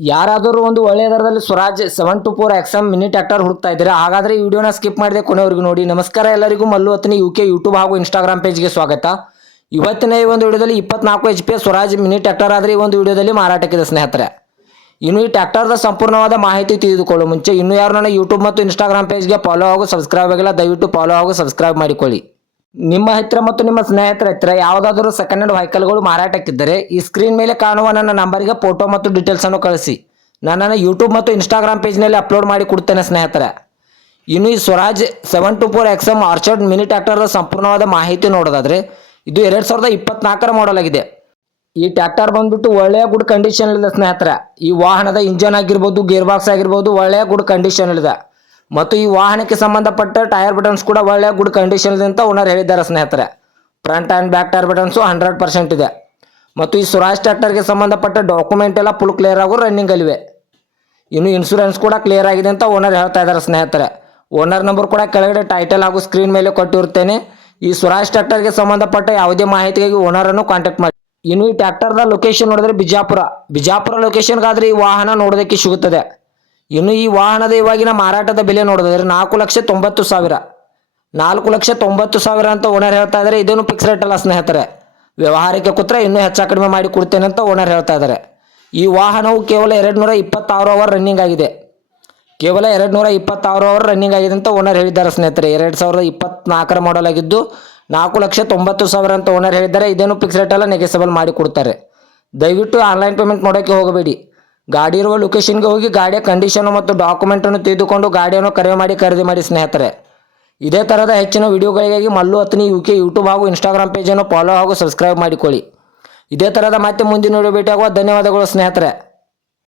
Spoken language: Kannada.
ಯಾರಾದರೂ ಒಂದು ಒಳ್ಳೆಯ ದರದಲ್ಲಿ ಸ್ವರಾಜ್ 724 XM ಮಿನಿ ಟ್ರ್ಯಾಕ್ಟರ್ ಹುಡುಕ್ತಾ ಇದ್ದೀರಾ? ಹಾಗಾದರೆ ಈ ವಿಡಿಯೋನ ಸ್ಕಿಪ್ ಮಾಡದೆ ಕೊನೆವರೆಗೂ ನೋಡಿ. ನಮಸ್ಕಾರ ಎಲ್ಲರಿಗೂ, ಮಲ್ಲು ಅತ್ನಿ UK ಯೂಟ್ಯೂಬ್ ಹಾಗೂ ಇನ್ಸ್ಟಾಗ್ರಾಮ್ ಪೇಜ್ಗೆ ಸ್ವಾಗತ. ಇವತ್ತಿನ ಈ ಒಂದು ವಿಡಿಯೋದಲ್ಲಿ 24 HP ಸ್ವರಾಜ್ ಮಿನಿ ಟ್ರ್ಯಾಕ್ಟರ್ ಆದರೆ ಈ ಒಂದು ವಿಡಿಯೋದಲ್ಲಿ ಮಾರಾಟಕ್ಕಿದೆ ಸ್ನೇಹಿತರೆ. ಇನ್ನು ಈ ಟ್ರ್ಯಾಕ್ಟರ್ದ ಸಂಪೂರ್ಣವಾದ ಮಾಹಿತಿ ತಿಳಿದುಕೊಳ್ಳುವ ಮುಂಚೆ ಇನ್ನೂ ಯಾರು ನನ್ನ ಯೂಟ್ಯೂಬ್ ಮತ್ತು ಇನ್ಸ್ಟಾಗ್ರಾಮ್ ಪೇಜ್ಗೆ ಫಾಲೋ ಹಾಗೂ ಸಬ್ಸ್ಕ್ರೈಬ್ ಆಗಿಲ್ಲ, ದಯವಿಟ್ಟು ಫಾಲೋ ಹಾಗೂ ಸಬ್ಸ್ಕ್ರೈಬ್ ಮಾಡಿಕೊಳ್ಳಿ. ನಿಮ್ಮ ಹತ್ತಿರ ಮತ್ತು ನಿಮ್ಮ ಸ್ನೇಹಿತರ ಹತ್ತಿರ ಯಾವುದಾದರೂ ಸೆಕೆಂಡ್ ಹ್ಯಾಂಡ್ ವೆಹಿಕಲ್ಗಳು ಮಾರಾಟಕ್ಕಿದ್ದರೆ ಈ ಸ್ಕ್ರೀನ್ ಮೇಲೆ ಕಾಣುವ ನನ್ನ ನಂಬರ್ಗೆ ಫೋಟೋ ಮತ್ತು ಡೀಟೇಲ್ಸನ್ನು ಕಳಿಸಿ. ನಾನು ಯೂಟ್ಯೂಬ್ ಮತ್ತು ಇನ್ಸ್ಟಾಗ್ರಾಮ್ ಪೇಜ್ನಲ್ಲಿ ಅಪ್ಲೋಡ್ ಮಾಡಿ ಕೊಡ್ತೇನೆ ಸ್ನೇಹಿತರೆ. ಇನ್ನು ಈ ಸ್ವರಾಜ್ 724 XM ಆರ್ಚರ್ಡ್ ಮಿನಿ ಟ್ರ್ಯಾಕ್ಟರ್ದ ಸಂಪೂರ್ಣವಾದ ಮಾಹಿತಿ ನೋಡೋದಾದರೆ ಇದು 2024 ಮಾಡೆಲ್ ಆಗಿದೆ. ಈ ಟ್ರ್ಯಾಕ್ಟರ್ ಬಂದ್ಬಿಟ್ಟು ಒಳ್ಳೆಯ ಗುಡ್ ಕಂಡೀಷನ್ ಇದೆ ಸ್ನೇಹಿತರೆ. ಈ ವಾಹನದ ಇಂಜನ್ ಆಗಿರ್ಬೋದು, ಗೇರ್ ಬಾಕ್ಸ್ ಆಗಿರ್ಬೋದು ಒಳ್ಳೆಯ ಗುಡ್ ಕಂಡೀಷನ್ ಇದೆ. ಮತ್ತು ಈ ವಾಹನಕ್ಕೆ ಸಂಬಂಧಪಟ್ಟ ಟೈರ್ ಬಟನ್ಸ್ ಕೂಡ ಒಳ್ಳೆಯ ಗುಡ್ ಕಂಡೀಷನ್ ಇದೆ ಅಂತ ಓನರ್ ಹೇಳಿದ್ದಾರೆ ಸ್ನೇಹಿತರೆ. Front and back tyre buttons 100% ಇದೆ. ಮತ್ತು ಈ ಸ್ವರಾಜ್ ಟ್ರ್ಯಾಕ್ಟರ್ಗೆ ಸಂಬಂಧಪಟ್ಟ ಡಾಕ್ಯುಮೆಂಟ್ ಎಲ್ಲ ಫುಲ್ ಕ್ಲಿಯರ್ ಆಗೋ ರನ್ನಿಂಗಲ್ಲಿವೆ. ಇನ್ನು ಇನ್ಶೂರೆನ್ಸ್ ಕೂಡ ಕ್ಲಿಯರ್ ಆಗಿದೆ ಅಂತ ಓನರ್ ಹೇಳ್ತಾ ಇದ್ದಾರೆ ಸ್ನೇಹಿತರೆ. ಓನರ್ ನಂಬರ್ ಕೂಡ ಕೆಳಗಡೆ ಟೈಟಲ್ ಹಾಗೂ ಸ್ಕ್ರೀನ್ ಮೇಲೆ ಕೊಟ್ಟಿರುತ್ತೇನೆ. ಈ ಸ್ವರಾಜ್ ಟ್ರ್ಯಾಕ್ಟರ್ಗೆ ಸಂಬಂಧಪಟ್ಟ ಯಾವುದೇ ಮಾಹಿತಿಗಾಗಿ ಓನರನ್ನು ಕಾಂಟ್ಯಾಕ್ಟ್ ಮಾಡಿ. ಇನ್ನು ಈ ಟ್ರ್ಯಾಕ್ಟರ್ದ ಲೊಕೇಶನ್ ನೋಡಿದ್ರೆ ಬಿಜಾಪುರ ಲೊಕೇಶನ್ಗಾದರೆ ಈ ವಾಹನ ನೋಡೋದಕ್ಕೆ ಸಿಗುತ್ತದೆ. ಇನ್ನು ಈ ವಾಹನದ ಇವಾಗಿನ ಮಾರಾಟದ ಬೆಲೆ ನೋಡಿದ್ರೆ 4,90,000 4,90,000 ಅಂತ ಓನರ್ ಹೇಳ್ತಾ ಇದ್ದಾರೆ. ಇದೇನು ಫಿಕ್ಸ್ ರೇಟ್ ಅಲ್ಲ ಸ್ನೇಹಿತರೆ. ವ್ಯವಹಾರಕ್ಕೆ ಕೂತ್ರೆ ಇನ್ನೂ ಹೆಚ್ಚು ಕಡಿಮೆ ಮಾಡಿ ಕೊಡ್ತೇನೆ ಅಂತ ಓನರ್ ಹೇಳ್ತಾ ಇದ್ದಾರೆ. ಈ ವಾಹನವು ಕೇವಲ 226 ಅವರ್ ರನ್ನಿಂಗ್ ಆಗಿದೆ. ಕೇವಲ 226 ಅವರ್ ರನ್ನಿಂಗ್ ಆಗಿದೆ ಅಂತ ಓನರ್ ಹೇಳಿದ್ದಾರೆ ಸ್ನೇಹಿತರೆ. 2024 ಮಾಡೆಲ್ ಆಗಿದ್ದು 4,90,000 ಅಂತ ಓನರ್ ಹೇಳಿದ್ದಾರೆ. ಇದೇನು ಫಿಕ್ಸ್ ರೇಟ್ ಅಲ್ಲ, ನೆಗೆಸಬಲ್ ಮಾಡಿ ಕೊಡ್ತಾರೆ. ದಯವಿಟ್ಟು ಆನ್ಲೈನ್ ಪೇಮೆಂಟ್ ಮಾಡೋಕ್ಕೆ ಹೋಗಬೇಡಿ. ಗಾಡಿ ಇರುವ ಲೊಕೇಶನ್ಗೆ ಹೋಗಿ ಗಾಡಿಯ ಕಂಡೀಷನ್ ಮತ್ತು ಡಾಕ್ಯುಮೆಂಟನ್ನು ತೆಗೆದುಕೊಂಡು ಗಾಡಿಯನ್ನು ಖರೀದಿ ಮಾಡಿ ಸ್ನೇಹಿತರೆ. ಇದೇ ಥರದ ಹೆಚ್ಚಿನ ವಿಡಿಯೋಗಳಿಗಾಗಿ ಮಲ್ಲು ಅತ್ನಿ UK ಯೂಟ್ಯೂಬ್ ಹಾಗೂ ಇನ್ಸ್ಟಾಗ್ರಾಮ್ ಪೇಜನ್ನು ಫಾಲೋ ಹಾಗೂ ಸಬ್ಸ್ಕ್ರೈಬ್ ಮಾಡಿಕೊಳ್ಳಿ. ಇದೇ ಥರದ ಮತ್ತೆ ಮುಂದಿನ ವಿಡಿಯೋ ಭೇಟಿಯಾಗುವ. ಧನ್ಯವಾದಗಳು ಸ್ನೇಹಿತರೆ.